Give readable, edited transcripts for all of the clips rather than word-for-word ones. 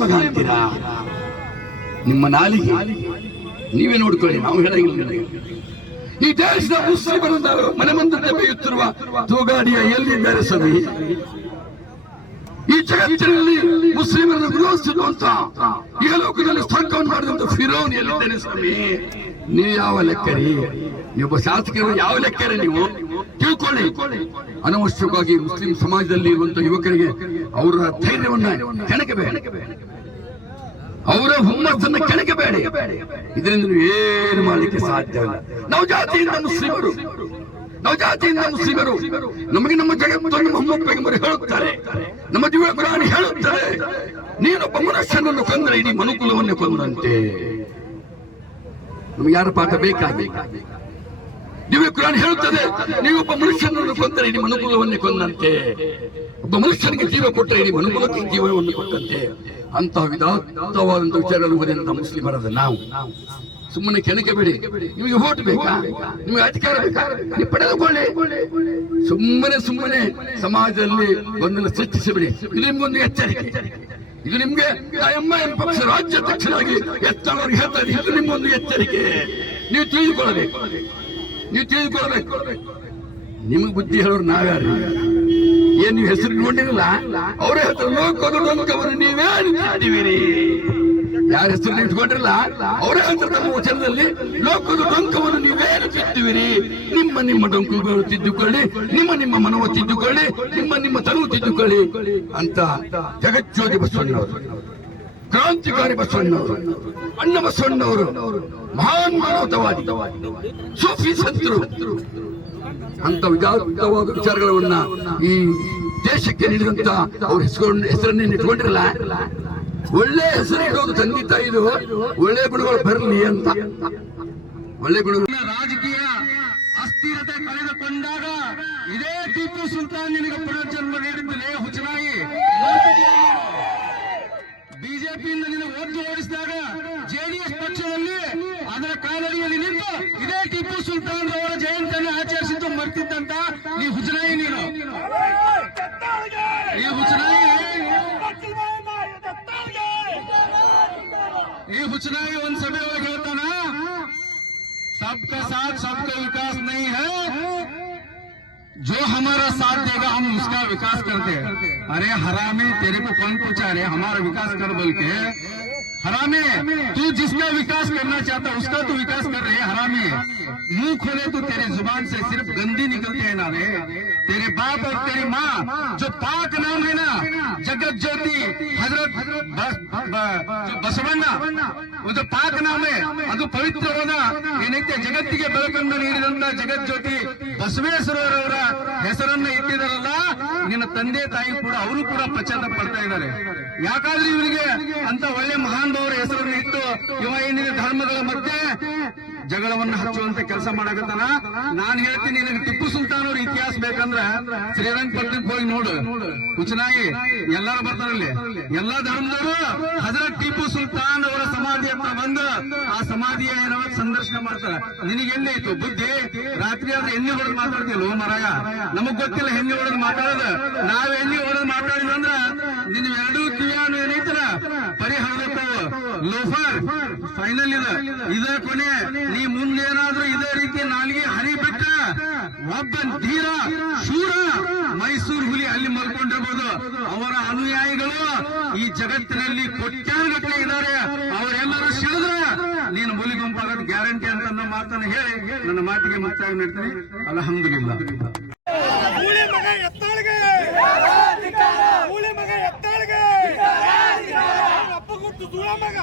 ಮಗ ಅಂತೀರಾ? ನಿಮ್ಮ ನಾಲಿಗೆ ನೀವೇ ನೋಡ್ಕೊಳ್ಳಿ, ನಾವು ಹೇಳಂಗಿಲ್ಲ. ಈ ದೇಶದ ಮುಸ್ಲಿಮರು ಮನೆ ಮುಂದೆ ಬೇಯುತ್ತಿರುವ ತೂಗಾಡಿಯ ಎಲ್ಲಿದ್ದಾರೆ ಸ್ವಾಮಿ? ಈ ಜಗತ್ತಿನಲ್ಲಿ ಮುಸ್ಲಿಮರನ್ನು ವಿರೋಧಿಸುವಂತ ಈಗ ಲೋಕದಲ್ಲಿ ಸ್ಥಾನವನ್ನು ಮಾಡಿದಂತ ಫಿರೋನ್ ಎಲ್ಲಿದ್ದೇನೆ ಸ್ವಾಮಿ? ನೀವು ಯಾವ ಲೆಕ್ಕರಿ? ನೀವೊಬ್ಬ ಶಾಸಕರು ಯಾವ ಲೆಕ್ಕರಿ? ನೀವು ತಿಳ್ಕೊಳ್ಳಿ. ಅನವಶ್ಯಕವಾಗಿ ಮುಸ್ಲಿಂ ಸಮಾಜದಲ್ಲಿ ಇರುವಂತಹ ಯುವಕರಿಗೆ ಅವರ ಧೈರ್ಯವನ್ನ ಕೆಣಕಬೇಡಿ, ಅವರ ಹುಮ್ಮಸ್ಸನ್ನು ಕೆಣಕಬೇಡಿ. ಇದರಿಂದ ನೀವು ಏನು ಮಾಡಲಿಕ್ಕೆ ಸಾಧ್ಯವಿಲ್ಲ. ನಾವು ಜಾತಿಯಿಂದ ಮುಸ್ಲಿಮರು, ನಮಗೆ ನಮ್ಮ ಜಗತ್ತನ್ನು ಮೊಹಮ್ಮದ್ ಪೈಗಂಬರ್ ಹೇಳುತ್ತಾರೆ, ನಮ್ಮ ದಿವ್ಯ ಕುರಾನ್ ಹೇಳುತ್ತಾರೆ, ನೀನೊಬ್ಬ ಮನುಷ್ಯನನ್ನು ಕೊಂದರೆ ಇಡೀ ಮನುಕುಲವನ್ನೇ ಕೊಂದಂತೆ. ನಮಗೆ ಯಾರ ಪಾಠ ಬೇಕಾಗಿ? ದಿವ್ಯ ಕುರಾನ್ ಹೇಳುತ್ತದೆ, ನೀವೊಬ್ಬ ಮನುಷ್ಯನನ್ನು ಕೊಂದರೆ ಇಡೀ ಮನುಕುಲವನ್ನೇ ಕೊಂದಂತೆ. ಒಬ್ಬ ಮನುಷ್ಯನಿಗೆ ಜೀವ ಕೊಟ್ಟರೆ ಇಡೀ ಮನುಕುಲಕ್ಕೆ ಜೀವನವನ್ನು ಕೊಟ್ಟಂತೆ. ಅಂತಹ ವಿಧಾನವಾದಂತಹ ವಿಚಾರಗಳು ಓದಿದಂತಹ ಮುಸ್ಲಿಮರಾದ ನಾವು ಸುಮ್ಮನೆ ಕೆಣಕಬೇಡಿ. ನಿಮಗೆ ವೋಟ್ ಬೇಕಾ? ನಿಮಗೆ ಅಧಿಕಾರ ಬೇಕಾ? ನೀವು ಪಡೆದುಕೊಳ್ಳಿ. ಸುಮ್ಮನೆ ಸಮಾಜದಲ್ಲಿ ಗೊಂದಲ ಸೃಷ್ಟಿಸಬೇಡಿ. ಇದು ನಿಮ್ಗೊಂದು ಎಚ್ಚರಿಕೆ. ಇದು ನಿಮ್ಗೆ ಎಂಎಂ ಪಕ್ಷ ರಾಜ್ಯಾಧ್ಯಕ್ಷರಾಗಿ ಎತ್ತವರಿಗೆ ಹೇಳ್ತಾರೆ, ಇದು ನಿಮ್ಗೊಂದು ಎಚ್ಚರಿಕೆ. ನೀವು ತಿಳಿದುಕೊಳ್ಳಬೇಕು. ನಿಮಗೆ ಬುದ್ಧಿ ಹೇಳೋರು ನಾವ್ಯಾರು? ಏನ್ ನೀವು ಹೆಸರು ಇಟ್ಕೊಂಡಿರಲ್ಲ, ಅವರ ಹೆಸರು ಲೋಕವನ್ನು ನೀವೇ ಅನಿಸಿದ್ದೀರಿ. ಯಾರ ಹೆಸರು ಇಟ್ಕೊಂಡಿರಲ್ಲ, ಅವರ ಹೆಸರು ನಮ್ಮ ವಚನದಲ್ಲಿ ಲೋಕದ ಡೊಂಕವನ್ನು ನೀವೇ ಅನಿಸುತ್ತೀರಿ. ನಿಮ್ಮ ಡೊಂಕುಗಳು ತಿದ್ದುಕೊಳ್ಳಿ, ನಿಮ್ಮ ಮನವ ತಿದ್ದುಕೊಳ್ಳಿ, ನಿಮ್ಮ ತನುವು ತಿದ್ದುಕೊಳ್ಳಿ ಅಂತ ಜಗಜ್ಯೋತಿ ಬಸವಣ್ಣವರು, ಕ್ರಾಂತಿಕಾರಿ ಬಸವಣ್ಣವರು, ಅಣ್ಣ ಬಸವಣ್ಣವರು, ಮಹಾನ್ ಮಾನವತಾವಾದಿ, ಸೂಫಿ ಸಂತರು ಅಂತ ವಿಧಾನವಾದ ವಿಚಾರಗಳನ್ನ ಈ ದೇಶಕ್ಕೆ ನೀಡಿದಂತ ಅವ್ರ ಹೆಸರನ್ನೇ ಇಟ್ಕೊಂಡಿರಲ್ಲ. ಒಳ್ಳೆ ಹೆಸರು ಇಡೋದು ಖಂಡಿತ. ಇದು ಒಳ್ಳೆ ಗುಣಗಳು ಬರಲಿ ಅಂತ. ಒಳ್ಳೆ ಗುಣಗಳು. ರಾಜಕೀಯ ಅಸ್ಥಿರತೆ ಕಳೆದುಕೊಂಡಾಗ ಇದೇ ಟಿಪ್ಪು ಸುಲ್ತಾನ್ ನಿನಗೆ ಪುನರ್ಜನ್ಮ ನೀಡಿದ್ದಲೇ ಹುಚ್ಚನಾಯಿ. ಬಿಜೆಪಿಯಿಂದ ನಿನ್ನ ಓದ್ದು ಓಡಿಸಿದಾಗ ಜೆಡಿಎಸ್ ಪಕ್ಷದಲ್ಲಿ ಅದರ ಕಾಲಡಿಯಲ್ಲಿ ನಿಂತು ಇದೇ ಟಿಪ್ಪು ಸುಲ್ತಾನ್ ಅವರ ಜಯಂತಿಯನ್ನು ಆಚರಿಸಿದ್ದು ಮರ್ತಿದ್ದಂತ ಈ ಹುಚ್ಚನಾಯಿ ನೀನು. ಈ ಹುಚ್ಚನಾಯಿ ಒಂದ್ ಸಭೆ ಒಳಗೆ ಹೇಳ್ತಾನ, सबका साथ सबका विकास नहीं है, जो हमारा साथ देगा हम उसका विकास करते हैं. अरे हरामी, तेरे को कौन पूछा रे हमारा विकास कर बोल के? हरामी, तू जिसका विकास करना चाहता उसका तू विकास कर रहे. हरामी, मुंह खोले तो तेरे जुबान से सिर्फ गंदी निकलते हैं ना रे. तेरे बाप और तेरी माँ जो पाक नाम है ना, जगत ज्योति हजरत ಬಸವಣ್ಣ, ಒಂದು ಪಾಕ ನಾಮ, ಅದು ಪವಿತ್ರವಾದ ಏನೈತೆ ಜಗತ್ತಿಗೆ ಬೆಳಕನ್ನು ನೀಡಿದಂತ ಜಗಜ್ಯೋತಿ ಬಸವೇಶ್ವರರವರ ಹೆಸರನ್ನ ಇಟ್ಟಿದಾರಲ್ಲ, ನಿನ್ನ ತಂದೆ ತಾಯಿ ಕೂಡ ಅವರು ಕೂಡ ಪಶ್ಚಾತ್ತಾಪ ಪಡ್ತಾ ಇದ್ದಾರೆ. ಯಾಕಾದ್ರೆ ಇವರಿಗೆ ಅಂತ ಒಳ್ಳೆ ಮಹಾನ್ ಅವರ ಹೆಸರನ್ನು ಇಟ್ಟು ಇವ ಏನಿದೆ ಧರ್ಮಗಳ ಮಧ್ಯೆ ಜಗಳವನ್ನು ಹಚ್ಚುವಂತ ಕೆಲಸ ಮಾಡಕತ್ತಾನ. ನಾನು ಹೇಳ್ತೀನಿ, ನಿನಗೆ ಟಿಪ್ಪು ಸುಲ್ತಾನ್ ಅವ್ರ ಇತಿಹಾಸ ಬೇಕಂದ್ರ ಶ್ರೀರಂಗಪಟ್ಟಣಕ್ಕೆ ಹೋಗಿ ನೋಡು. ಹುಚ್ಚನಾಗಿ ಎಲ್ಲರೂ ಬರ್ತಾರಲ್ಲಿ, ಎಲ್ಲಾ ಧರ್ಮದವರು ಹಜರತ್ ಟಿಪ್ಪು ಸುಲ್ತಾನ್ ಅವರ ಸಮಾಧಿ ಹತ್ರ ಬಂದು ಆ ಸಮಾಧಿಯ ಏನೋ ಸಂದರ್ಶನ ಮಾಡ್ತಾರೆ. ನಿನಗೆಲ್ಲೇ ಇತ್ತು ಬುದ್ಧಿ? ರಾತ್ರಿ ಆದ್ರೆ ಎಣ್ಣೆ ಹೊಡೆದು ಮಾತಾಡ್ತಿಲ್ಲ ಮರಾಯ. ನಮಗ್ ಗೊತ್ತಿಲ್ಲ ಹೆಣ್ಣೆ ಹೊಡೆದು ಮಾತಾಡೋದು. ನಾವ್ ಎಣ್ಣೆ ಹೊಡೆದು ಮಾತಾಡಿದಂದ್ರ ನಿನ್ನ ಎರಡೂ ಕಿವಿಯಾನು ಏನೈತಲ್ಲ ಪರಿಹಾರದಕ್ಕವು ಲೋಫರ್ ಫೈನಲ್ ಇದ ಕೊನೆ. ನೀ ಮುಂದೇನಾದ್ರೂ ಇದೇ ರೀತಿ ನಾಲಿಗೆ ಹರಿಬಿಟ್ಟ ಒಬ್ಬ ಧೀರ ಶೂರ ಮೈಸೂರು ಹುಲಿ ಅಲ್ಲಿ ಮಲ್ಕೊಂಡಿರ್ಬೋದು. ಅವರ ಅನುಯಾಯಿಗಳು ಈ ಜಗತ್ತಿನಲ್ಲಿ ಕೋಟ್ಯಾನುಗಟ್ಟಲೆ ಇದ್ದಾರೆ. ಅವರೆಲ್ಲರೂ ಸಿಡಿದ್ರೆ ನೀನು ಹುಲಿ ಗುಂಪಾಗೋದು ಗ್ಯಾರಂಟಿ ಅಂತ ನನ್ನ ಮಾತನ್ನು ಹೇಳಿ ನನ್ನ ಮಾತಿಗೆ ಮುಕ್ತಾಯ ಮಾಡ್ತೀನಿ. ಅಲ್ಹಮ್ದುಲಿಲ್ಲಾ.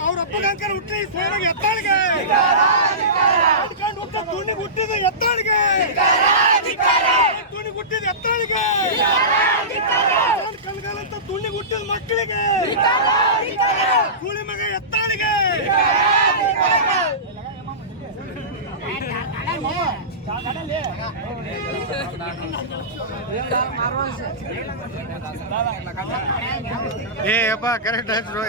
ಅವ್ರ ಅಪ್ಪಗಂಕರ ಹುಟ್ಟಿ ಸ್ವಯಂಗೆ ಎತ್ತಾಳಿಗೆ ತುಣಿ ಹುಟ್ಟಿದ ಎತ್ತಾಳಿಗೆ ತುಣಿ ಹುಟ್ಟಿದ ಎತ್ತಾಳಿಗೆ ಕಲ್ಗಾಲಂತ ತುಣಿ ಹುಟ್ಟಿದ ಮಕ್ಕಳಿಗೆ ಕೂಲಿ ಮಗ ಎತ್ತಾಳಿಗೆ. ಏ ಅಪ್ಪ ಕರೆಕ್ಟ್ ಆಯ್ತು.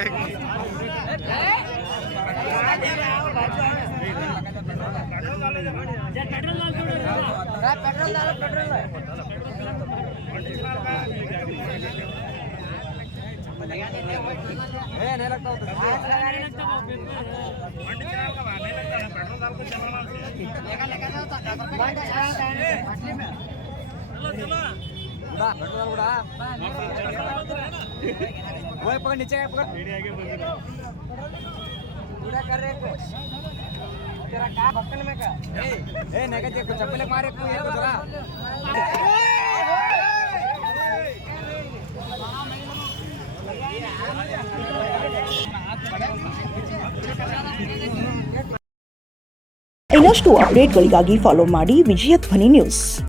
नीचे पूरा कर रहे तेरा का बक्कन में का ए नहीं का देखो चप्पल मारे को ये जरा ಇನ್ನಷ್ಟು ಅಪ್ಡೇಟ್ಗಳಿಗಾಗಿ ಫಾಲೋ ಮಾಡಿ ವಿಜಯ ಧ್ವನಿ ನ್ಯೂಸ್.